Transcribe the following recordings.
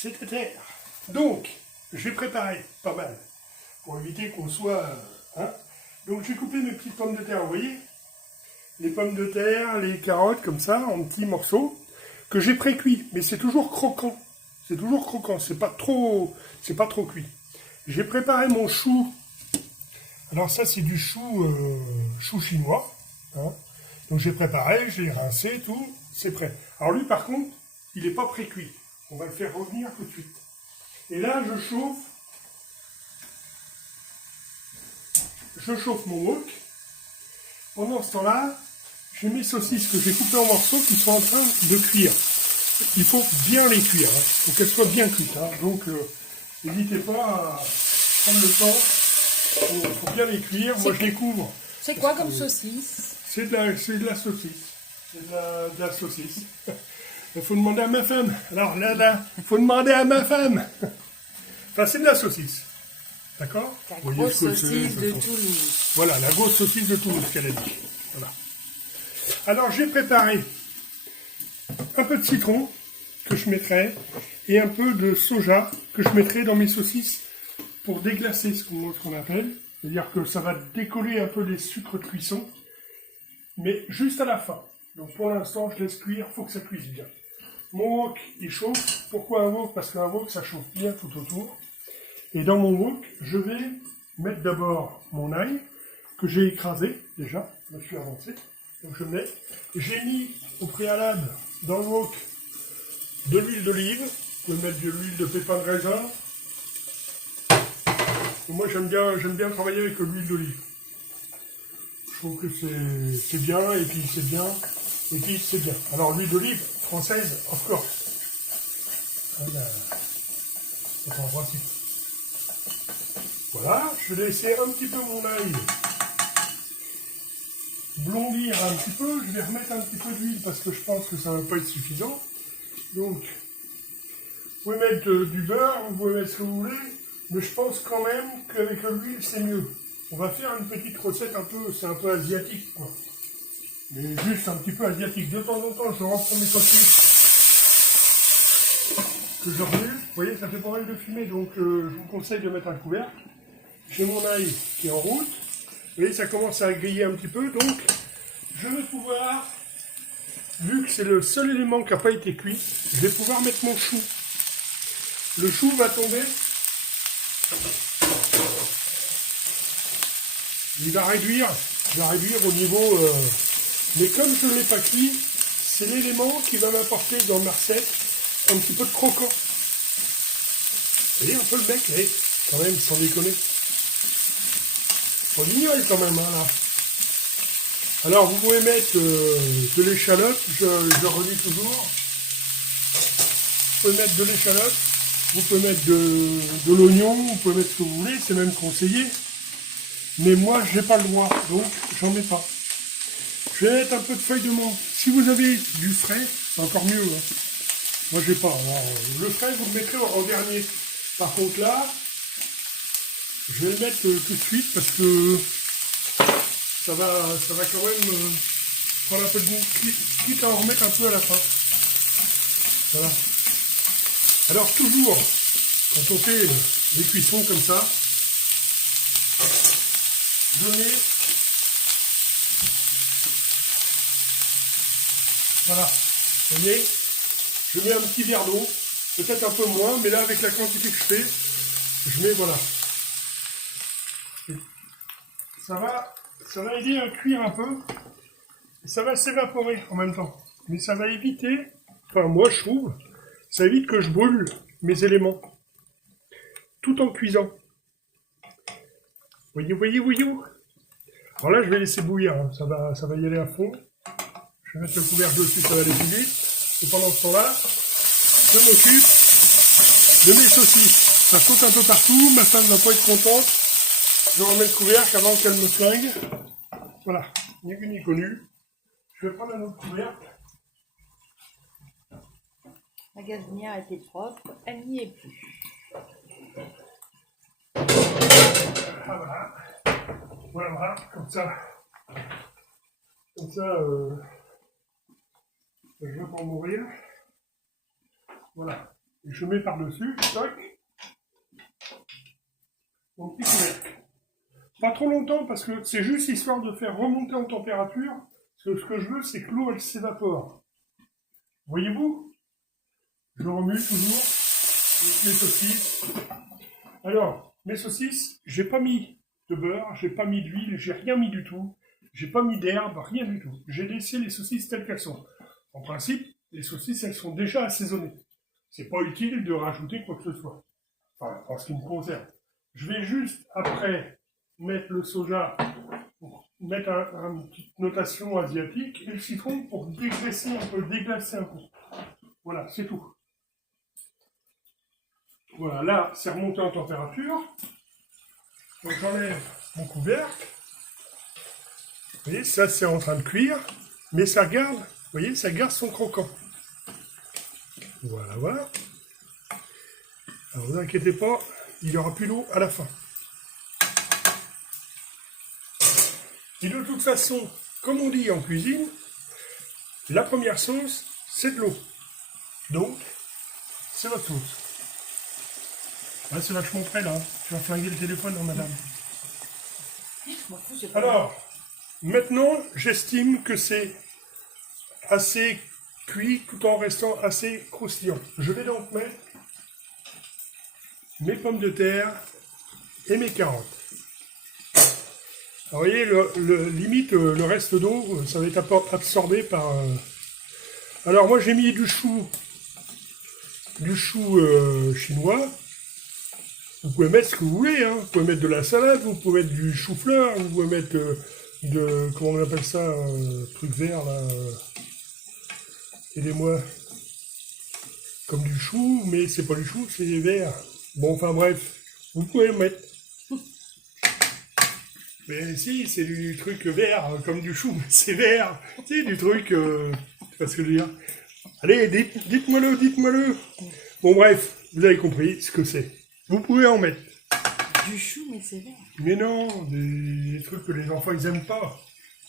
c'est à terre. Donc, j'ai préparé pas mal pour éviter qu'on soit... hein. Donc j'ai coupé mes petites pommes de terre, vous voyez? Les pommes de terre, les carottes comme ça, en petits morceaux, que j'ai pré-cuit, mais c'est toujours croquant. C'est toujours croquant, c'est pas trop cuit. J'ai préparé mon chou. Alors ça c'est du chou, chou chinois. Hein. Donc j'ai préparé, j'ai rincé, tout, c'est prêt. Alors lui par contre, il n'est pas pré-cuit. On va le faire revenir tout de suite. Et là je chauffe mon wok. Pendant ce temps-là, j'ai mes saucisses que j'ai coupées en morceaux qui sont en train de cuire. Il faut bien les cuire, il faut qu'elles soient bien cuites. Hein. Donc n'hésitez pas à prendre le temps, il faut bien les cuire. Moi je les couvre. C'est quoi comme saucisse? C'est de la saucisse. C'est de la saucisse. Il faut demander à ma femme. Alors là, il faut demander à ma femme. Enfin, c'est de la saucisse. D'accord? La grosse saucisse de Toulouse. Voilà, la grosse saucisse de Toulouse qu'elle a dit. Voilà. Alors, j'ai préparé un peu de citron que je mettrai et un peu de soja que je mettrai dans mes saucisses pour déglacer, ce qu'on appelle. C'est-à-dire que ça va décoller un peu les sucres de cuisson, mais juste à la fin. Donc pour l'instant, je laisse cuire, il faut que ça cuise bien. Mon wok, il chauffe. Pourquoi un wok? Parce qu'un wok, ça chauffe bien tout autour. Et dans mon wok, je vais mettre d'abord mon ail, que j'ai écrasé déjà, je me suis avancé. Donc je mets. J'ai mis au préalable dans le wok de l'huile d'olive. Vous pouvez mettre de l'huile de pépins de raisin. Moi j'aime bien travailler avec l'huile d'olive. Je trouve que c'est bien, et puis c'est bien, et puis c'est bien. Alors l'huile d'olive française, of course. Voilà, je vais laisser un petit peu mon ail blondir un petit peu. Je vais remettre un petit peu d'huile parce que je pense que ça ne va pas être suffisant. Donc, vous pouvez mettre du beurre, vous pouvez mettre ce que vous voulez, mais je pense quand même qu'avec l'huile c'est mieux. On va faire une petite recette c'est un peu asiatique quoi. Mais juste un petit peu asiatique. De temps en temps, je reprends mes saucisses que je remue. Vous voyez, ça fait pas mal de fumée, donc je vous conseille de mettre un couvercle. J'ai mon ail qui est en route. Vous voyez, ça commence à griller un petit peu, donc je vais pouvoir, vu que c'est le seul élément qui n'a pas été cuit, je vais pouvoir mettre mon chou. Le chou va tomber. Il va réduire au niveau... mais comme je ne l'ai pas cuit, c'est l'élément qui va m'apporter dans ma recette un petit peu de croquant. Vous voyez un peu le mec, quand même, sans déconner. On ignore quand même, hein, là. Alors, vous pouvez mettre de l'échalote, je redis toujours. Vous pouvez mettre de l'échalote, vous pouvez mettre de l'oignon, vous pouvez mettre ce que vous voulez, c'est même conseillé. Mais moi, je n'ai pas le droit, donc j'en mets pas. Je vais mettre un peu de feuilles de menthe. Si vous avez du frais, c'est encore mieux. Hein. Moi, j'ai pas. Alors, le frais, vous le mettrez en dernier. Par contre, là, je vais le mettre tout de suite parce que ça va quand même prendre un peu de goût. Quitte à en remettre un peu à la fin. Voilà. Alors, toujours, quand on fait des cuissons comme ça, je mets... Voilà, vous voyez, je mets un petit verre d'eau, peut-être un peu moins, mais là avec la quantité que je fais, je mets, voilà. Ça va aider à cuire un peu, et ça va s'évaporer en même temps. Mais ça va éviter, enfin moi je trouve, ça évite que je brûle mes éléments, tout en cuisant. Voyez. Alors là je vais laisser bouillir, hein. Ça va y aller à fond. Je vais mettre le couvercle dessus, ça va aller plus vite. Et pendant ce temps-là, je m'occupe de mes saucisses. Ça saute un peu partout, ma femme ne va pas être contente. Je remets le couvercle avant qu'elle me flingue. Voilà, ni vu ni connu. Je vais prendre un autre couvercle. La gazinière était propre, elle n'y est plus. Ah, voilà, comme ça, je vais pas mourir. Voilà. Et je mets par-dessus, toc, mon petit couvercle. Pas trop longtemps parce que c'est juste histoire de faire remonter en température. Parce que ce que je veux, c'est que l'eau, elle s'évapore. Voyez-vous? Je remue toujours les saucisses. Alors, mes saucisses, j'ai pas mis de beurre, j'ai pas mis d'huile, j'ai rien mis du tout. J'ai pas mis d'herbe, rien du tout. J'ai laissé les saucisses telles qu'elles sont. En principe, les saucisses, elles sont déjà assaisonnées. C'est pas utile de rajouter quoi que ce soit. Enfin, en ce qui me concerne. Je vais juste, après, mettre le soja, pour mettre une petite notation asiatique, et le citron pour dégraisser un peu, déglacer un peu. Voilà, c'est tout. Voilà, là, c'est remonté en température. Donc j'enlève mon couvercle. Vous voyez, ça c'est en train de cuire, mais ça garde, vous voyez, ça garde son croquant. Voilà, voilà. Alors ne vous inquiétez pas, il n'y aura plus d'eau à la fin. Et de toute façon, comme on dit en cuisine, la première sauce, c'est de l'eau. Donc, c'est votre sauce. Ouais, c'est vachement près là. Tu vas flinguer le téléphone, hein, madame. Alors, maintenant, j'estime que c'est assez cuit tout en restant assez croustillant. Je vais donc mettre mes pommes de terre et mes carottes. Alors, vous voyez, limite, le reste d'eau, ça va être absorbé par... Alors, moi, j'ai mis du chou chinois. Vous pouvez mettre ce que vous voulez, hein. Vous pouvez mettre de la salade, vous pouvez mettre du chou-fleur, vous pouvez mettre comment on appelle ça, truc vert, là. Aidez-moi. Comme du chou, mais c'est pas du chou, c'est vert. Bon, enfin bref, vous pouvez le mettre. Mais si, c'est du truc vert, comme du chou, mais c'est vert. C'est du truc, tu vois ce que je veux dire. Allez, dites-moi-le, dites-moi-le. Bon bref, vous avez compris ce que c'est. Vous pouvez en mettre. Du chou, mais c'est vert. Mais non, des trucs que les enfants, ils aiment pas.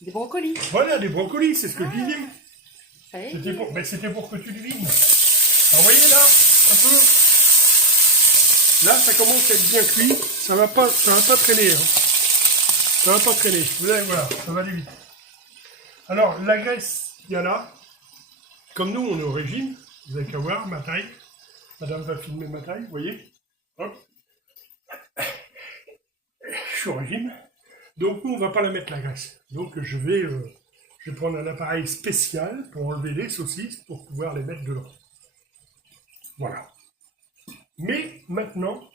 Des brocolis. Voilà, des brocolis, c'est ce que je disais. Allez. C'était pour que tu devines. Alors, vous voyez là, un peu. Là, ça commence à être bien cuit. Ça va pas traîner. Hein. Ça va pas traîner. Vous allez voir, ça va aller vite. Alors, la graisse, il y a là. Comme nous, on est au régime. Vous avez qu'à voir ma taille. Madame va filmer ma taille, vous voyez. Hop. Je suis au régime. Donc, nous, on ne va pas la mettre la graisse. Donc, je vais prendre un appareil spécial pour enlever les saucisses pour pouvoir les mettre dedans. Voilà. Mais maintenant,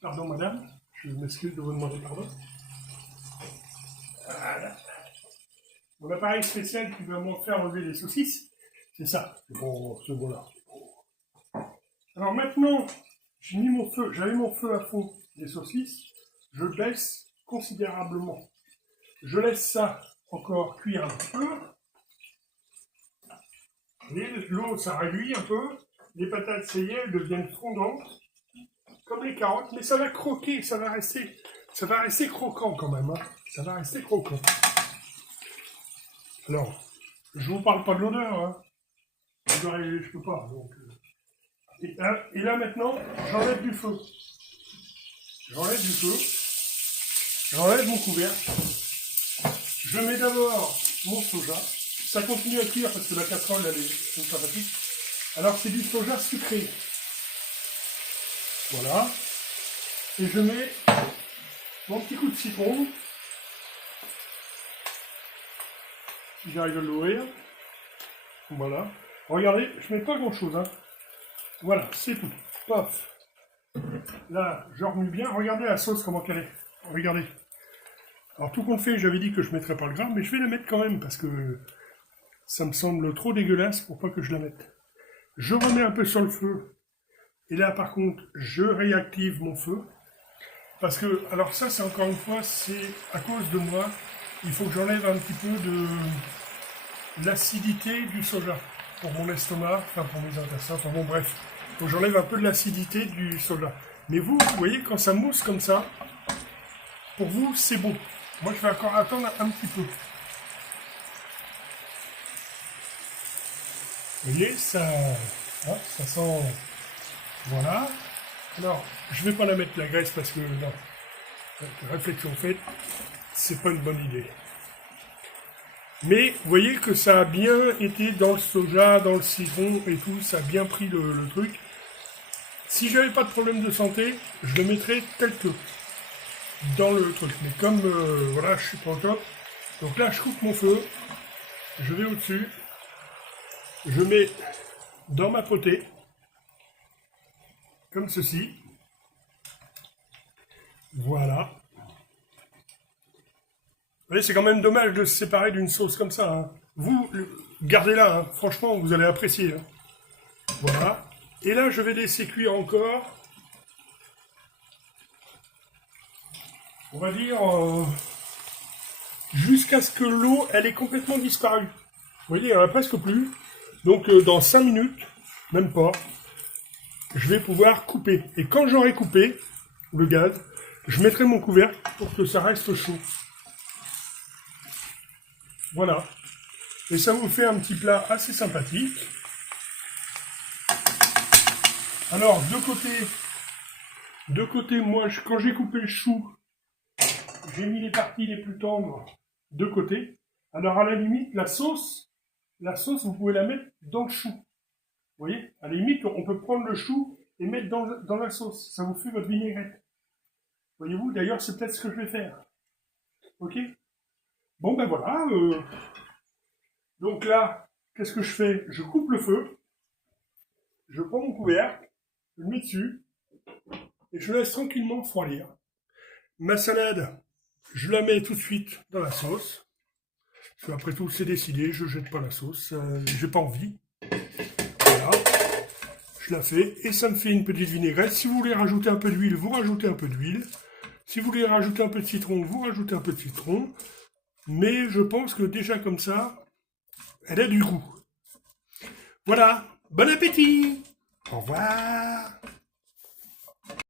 pardon madame, je m'excuse de vous demander pardon. Voilà. Mon appareil spécial qui va me faire enlever les saucisses, c'est ça, ce beau-là. Alors maintenant, j'ai mis mon feu, j'avais mon feu à fond des saucisses, je baisse considérablement. Je laisse ça encore cuire un peu. L'eau, ça réduit un peu. Les patates, ça y est, elles deviennent fondantes, comme les carottes, mais ça va croquer, ça va rester croquant quand même. Hein. Ça va rester croquant. Alors, je vous parle pas de l'odeur, hein. Je peux pas. Donc, et là maintenant, j'enlève du feu. J'enlève mon couvercle. Je mets d'abord mon soja. Ça continue à cuire parce que la casserole, elle est sympathique. Alors, c'est du soja sucré. Voilà. Et je mets mon petit coup de citron. Si j'arrive à l'ouvrir. Voilà. Regardez, je mets pas grand chose. Hein. Voilà, c'est tout. Paf. Là, je remue bien. Regardez la sauce, comment qu'elle est. Regardez. Alors, tout compte fait, j'avais dit que je ne mettrais pas le gras, mais je vais la mettre quand même parce que ça me semble trop dégueulasse pour pas que je la mette. Je remets un peu sur le feu. Et là, par contre, je réactive mon feu. Parce que, alors ça, c'est encore une fois, c'est à cause de moi. Il faut que j'enlève un petit peu de l'acidité du soja. Pour mon estomac, enfin pour mes intestins, enfin bon, bref. Il faut que j'enlève un peu de l'acidité du soja. Mais vous voyez, quand ça mousse comme ça, pour vous, c'est bon. Moi, je vais encore attendre un petit peu. Vous voyez, ça sent... Voilà. Alors, je vais pas la mettre la graisse parce que, non, réflexion faite, c'est pas une bonne idée. Mais vous voyez que ça a bien été dans le soja, dans le citron et tout, ça a bien pris le truc. Si j'avais pas de problème de santé, je le mettrais tel que dans le truc. Mais comme voilà, je suis pas au top, donc là je coupe mon feu, je vais au-dessus, je mets dans ma potée, comme ceci. Voilà. Vous voyez, c'est quand même dommage de se séparer d'une sauce comme ça. Hein. Vous, gardez-la, hein. Franchement, vous allez apprécier. Hein. Voilà. Et là, je vais laisser cuire encore. On va dire jusqu'à ce que l'eau, elle ait complètement disparu. Vous voyez, il n'y en a presque plus. Donc, dans 5 minutes, même pas, je vais pouvoir couper. Et quand j'aurai coupé le gaz, je mettrai mon couvercle pour que ça reste chaud. Voilà. Et ça vous fait un petit plat assez sympathique. Alors, de côté, moi, quand j'ai coupé le chou, j'ai mis les parties les plus tendres de côté. Alors, à la limite, la sauce, vous pouvez la mettre dans le chou. Vous voyez, à la limite, on peut prendre le chou et mettre dans la sauce. Ça vous fait votre vinaigrette. Voyez-vous, d'ailleurs, c'est peut-être ce que je vais faire. Ok? Bon, ben voilà. Donc là, qu'est-ce que je fais? Je coupe le feu. Je prends mon couvercle. Je le mets dessus. Et je laisse tranquillement refroidir. Ma salade, je la mets tout de suite dans la sauce. Parce qu'après tout, c'est décidé, je jette pas la sauce. J'ai pas envie. Voilà. Je la fais. Et ça me fait une petite vinaigrette. Si vous voulez rajouter un peu d'huile, vous rajoutez un peu d'huile. Si vous voulez rajouter un peu de citron, vous rajoutez un peu de citron. Mais je pense que déjà comme ça, elle a du goût. Voilà. Bon appétit! Au revoir!